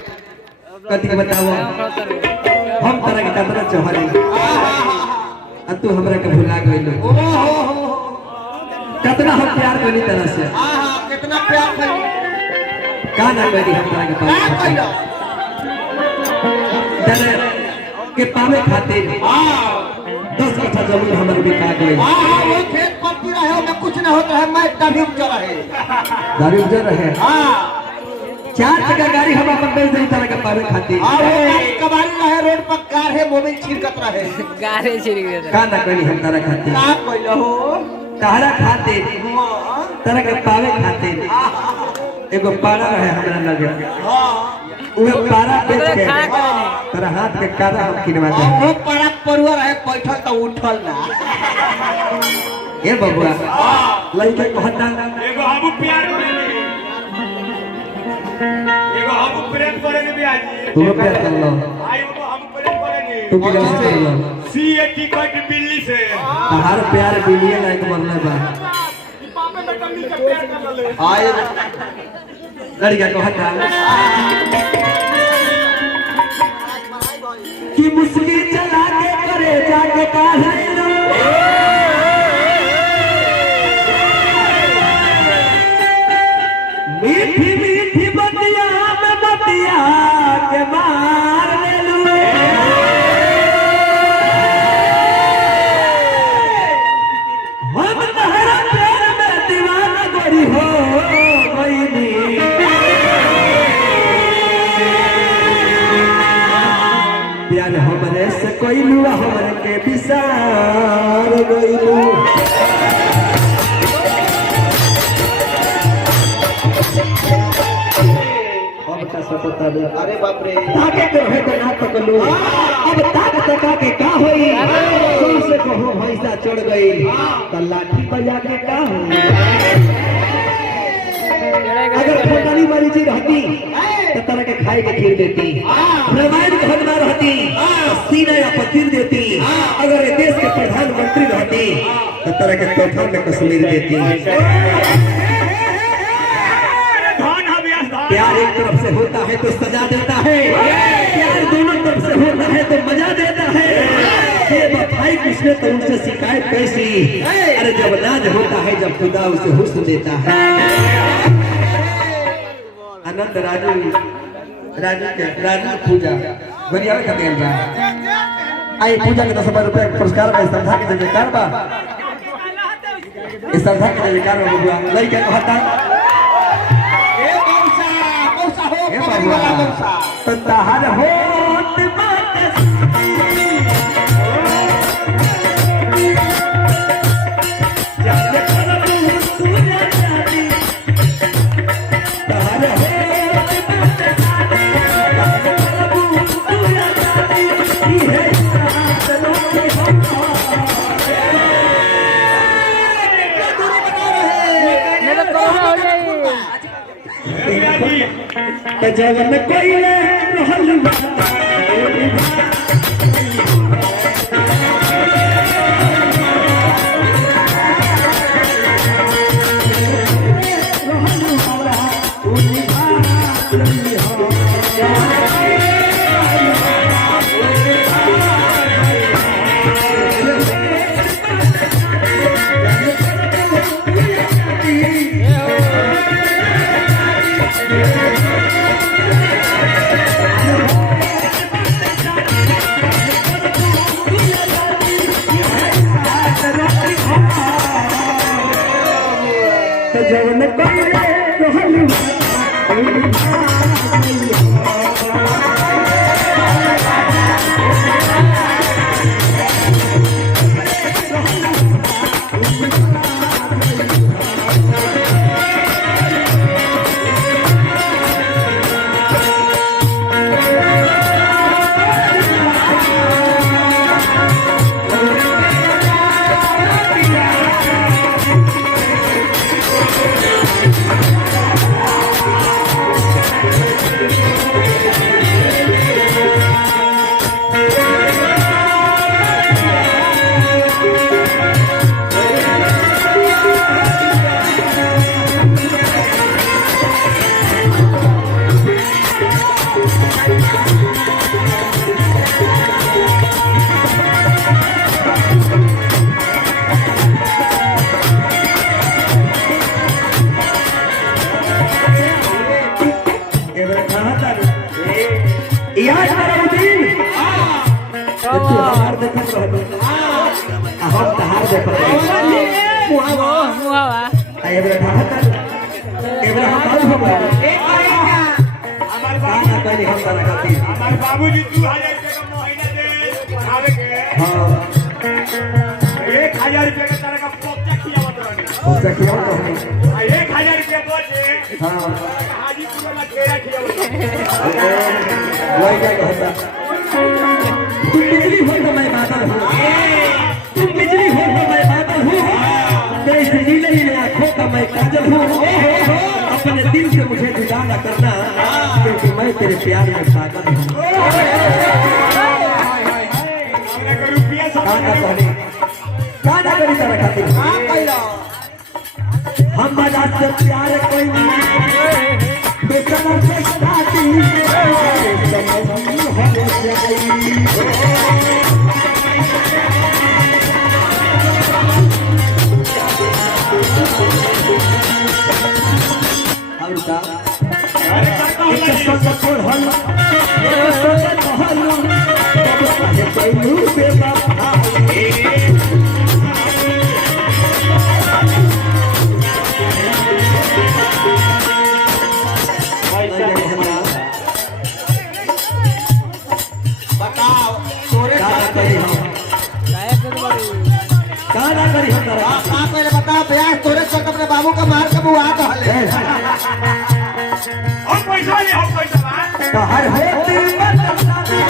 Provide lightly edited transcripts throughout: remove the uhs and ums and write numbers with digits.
कथी बताओ हम तरह के कतना चोहरे आ तू हमरा के भुला गइलो कितना हम प्यार करी तरह से कितना प्यार करी का ना करी हम तरह के पावे जाने के पावे खातिर 10 कट्ठा जमीन हमर बिका गई वो खेत पलती रहे में कुछ ना होता है मैं दाढ़ी उजर रहे हां 4 चक्का गाड़ी हम अपन बेच देई तरह के पावे खातिर कबाड़ी रहे रोड पर कार है मोबाइल छिड़कत रहे गारे छिड़क दे का ना करी हम तरह खातिर का कइलो हो तारा खातिर तरह के पावे खातिर एगो पारा रहे हमरा लगे हां उहे पारा बेच के तेरा हाथ के कारा हम किनवा दे वो पारा परुआ रहे बैठल तो उठल ना ए बबुआ लइके कहता एगो हम प्यार करेनी एगो हम प्रेम करेनी बियाजी तू प्यार कर लो आई वो हम प्रेम करेनी तू की कर लो सीए टिकट बिल्ली से हर प्यार बिलिए लाइक बनले बा पापे बेटा मिल के प्यार कर ले आए लड़का कहता कि मुस्की चला के करे जाके काहे लो मीठी मीठी बतिया में बतिया के मार ले लू हम तहरा प्यार में दीवाना गोरी हो गईनी प्यार हमरे से कोई लुआ हमरे के विसार गईलू अरे बाप रे ताके के रहे तो ना पकलू अब ताक तका के का होई से कहो भैंसा चढ़ गई त लाठी बजा के का होई अगर फटानी मारी जी रहती तो तरह के खाए के खीर देती रामायण घर में रहती सीना या पतीर देती अगर ये देश के प्रधानमंत्री रहती तो तरह के तोहफा में कश्मीर देती प्यार एक तरफ से होता है तो सजा देता है प्यार दोनों तरफ से होता है तो मजा देता है बेवफाई किसने तो उनसे शिकायत कैसी अरे जब नाज होता है जब खुदा उसे हुस्न देता है आनंद राजू पूजा बढ़िया का देल बा आई पूजा के 10,000 रुपया पुरस्कार में श्रद्धा के जयकार बा इस श्रद्धा के जयकार में बुआ लइका कहता ए मौसा तो तहर होत बात जाने करबू तू जानी तहर होत बात जाने करबू तू जानी ये चलो के हम मेरा कौन हो जाए जवन कोइले रहल जवन कोइले रहल एबरा कहां था याद करो दिन तू हमार देखत रहबे हम तहार देखत रहबे मुहावा एबरा कहां था एबरा हम बाल हो गए हमार काना कहली हम तारा खातिर हमार बाबूजी 2000 रुपया का महीना दे पढ़ावे के हां 1000 रुपया का तारा का पोपचा खियावत रहनी उससे क्यों कहनी 1000 रुपया बचे हां हाजीपुर में तेरा खियावत वही क्या कहता तुम बिजली हो तो मैं बादल हूँ तुम बिजली हो तो मैं बादल हूँ तेरी नीले नीले आँखों का मैं काजल हूँ अपने दिल से मुझे जुदा न करना क्योंकि मैं तेरे प्यार में पागल हूँ हमरा के रुपया सब गाना कहनी गाना करी तरह खातिर हम बाजार से प्यार कोई नहीं बेसमझ से साथी हो जाई अरे काका होला बताओ तोरे पहले बताओ ब्याह तोरे से अपने बाबू का मार के बुआ कहले हम पैसा ले हम पैसा बा हर होती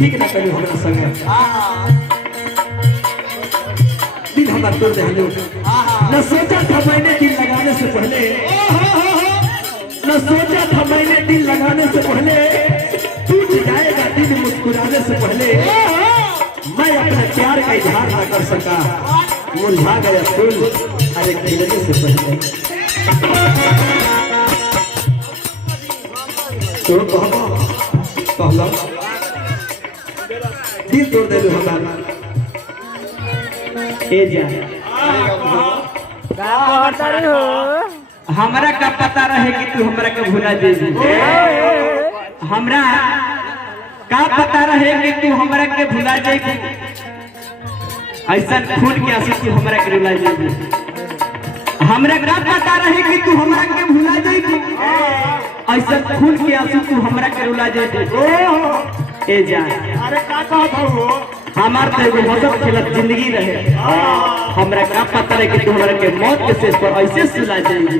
ठीक ना करी हमरा संगे दिल हमारा तोड़ दे हेलो न सोचा था मैंने दिल लगाने से पहले न सोचा था मैंने दिल लगाने से पहले टूट जाएगा दिल मुस्कुराने से पहले मैं अपने प्यार का इजहार ना कर सका मुरझा गया फूल अरे खिलने से पहले तो कहला दिल तोड़ दे लो हमारा ए जा का कहता रे हो हमरा का पता रहे कि तू हमरा के भुला जेबी हमरा का पता रहे कि तू हमरा के भुला जेबी ऐसा खून के आंसू तू हमरा के रुला जेबी हमरा का पता रहे कि तू हमरा के भुला जेबी ऐसा खून के आंसू तू हमरा के रुला जेबी ए जा अरे का कहत हो हमार तो एगो मौसम खेलत जिंदगी रहे हमरा का पता रहे कि तू हमरा के मौत के शेष पर ऐसे सुला जाएगी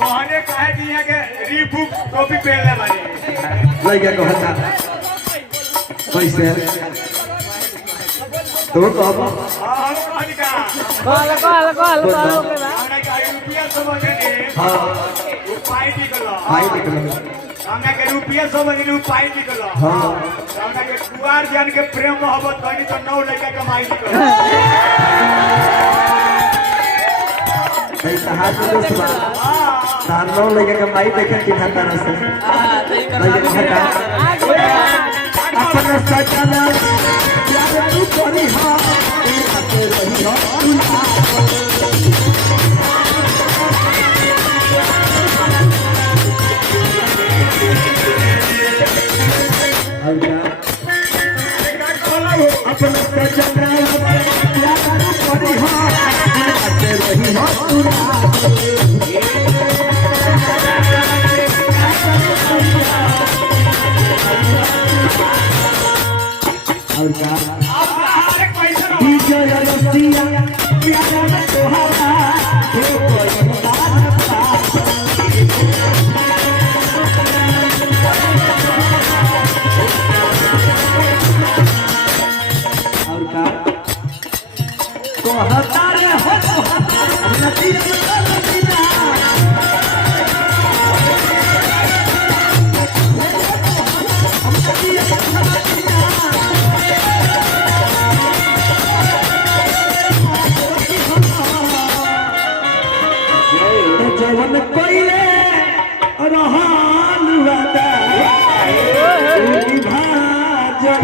कहने कहे दिया के रीबुक टोपी पहनले बानी लइका कहता कैसे तो कहब हम कहनी का कहल के बा हमरा का रुपया समझ ने हां उपाय निकलो भाई निकलो हमरा के रुपया समझ ने उपाय निकलो हां हमरा के कुआर जान के प्रेम मोहब्बत कहनी तो 9 लड़का कमाई निकलो भाई सहाज में दोस्त बा तार नो लगे के माई देखे चिन्हा तारा से लगे कहता अपना सजना प्यार तू करी हां आके रही हो और का अरे कैसे रहो? विजय रसिया प्यारा में तोहारा हो कोई और का तो हतारे हो नदी नदीना जवन कोइले रहल वादा विभाजन